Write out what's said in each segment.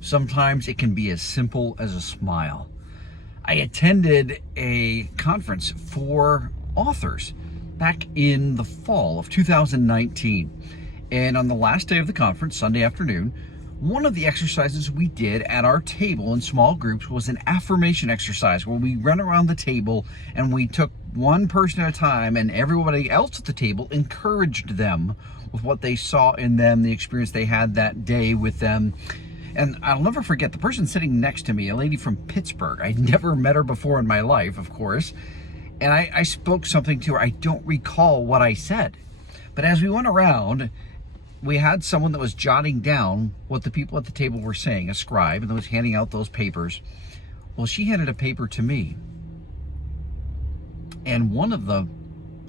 Sometimes it can be as simple as a smile. I attended a conference for authors back in the fall of 2019. And on the last day of the conference, Sunday afternoon, one of the exercises we did at our table in small groups was an affirmation exercise where we ran around the table and we took one person at a time, and everybody else at the table encouraged them with what they saw in them, the experience they had that day with them. And I'll never forget the person sitting next to me, a lady from Pittsburgh. I'd never met her before in my life, of course. And I spoke something to her. I don't recall what I said. But as we went around, we had someone that was jotting down what the people at the table were saying, a scribe, and was handing out those papers. Well, she handed a paper to me. And one of the,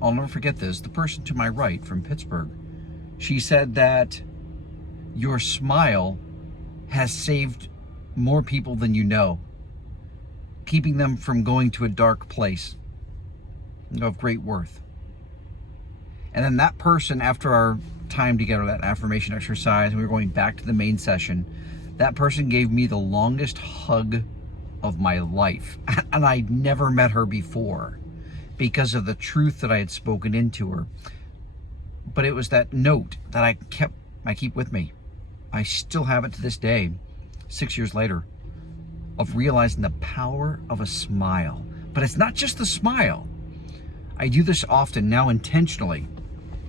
I'll never forget this, the person to my right from Pittsburgh, she said that your smile has saved more people than you know, keeping them from going to a dark place of great worth. And then that person, after our time together, that affirmation exercise, and we were going back to the main session, that person gave me the longest hug of my life. And I'd never met her before because of the truth that I had spoken into her. But it was that note that I keep with me. I still have it to this day, 6 years later, of realizing the power of a smile. But it's not just the smile. I do this often now intentionally,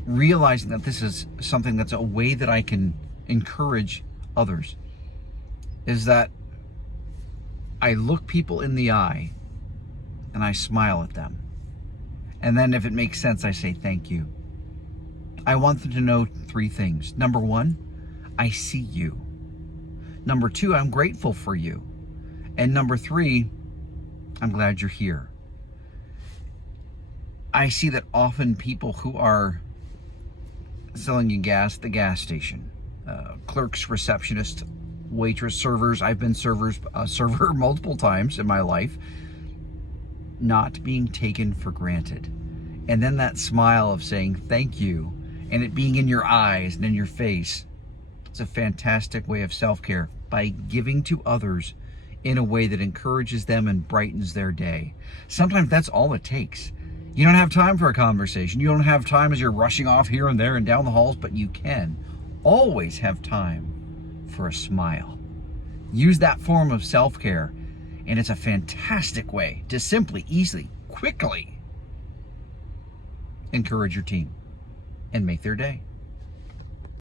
realizing that this is something that's a way that I can encourage others, is that I look people in the eye and I smile at them. And then if it makes sense, I say thank you. I want them to know three things. Number one, I see you. Number two, I'm grateful for you. And number three, I'm glad you're here. I see that often people who are selling you gas at the gas station, clerks, receptionists, waitress, servers. I've been a server multiple times in my life, not being taken for granted. And then that smile of saying thank you and it being in your eyes and in your face. It's a fantastic way of self-care by giving to others in a way that encourages them and brightens their day. Sometimes that's all it takes. You don't have time for a conversation. You don't have time as you're rushing off here and there and down the halls, but you can always have time for a smile. Use that form of self-care, and it's a fantastic way to simply, easily, quickly encourage your team and make their day.